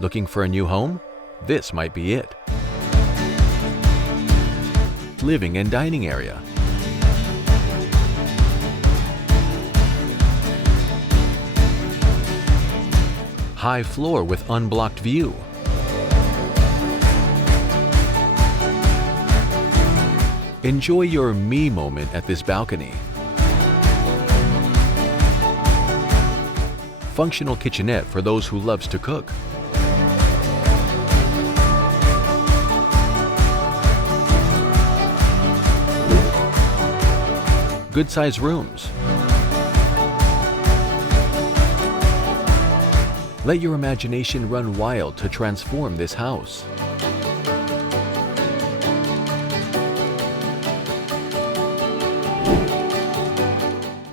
Looking for a new home? This might be it. Living and dining area. High floor with unblocked view. Enjoy your me moment at this balcony. Functional kitchenette for those who loves to cook. Good size rooms. Let your imagination run wild to transform this house.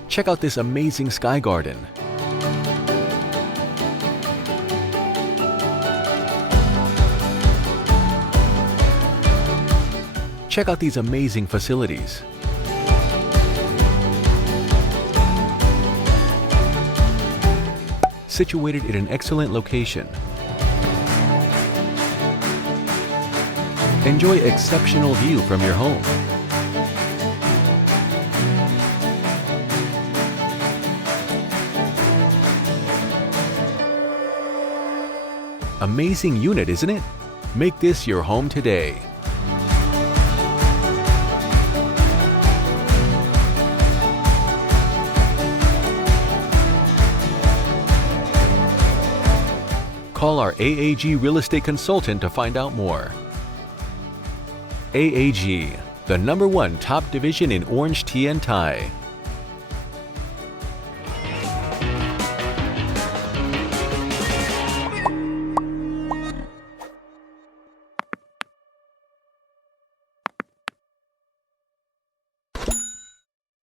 Check out this amazing sky garden. Check out these amazing facilities. Situated in an excellent location. Enjoy exceptional view from your home. Amazing unit, isn't it? Make this your home today. Call our AAG real estate consultant to find out more. AAG, the #1 top division in orange tea and Thai.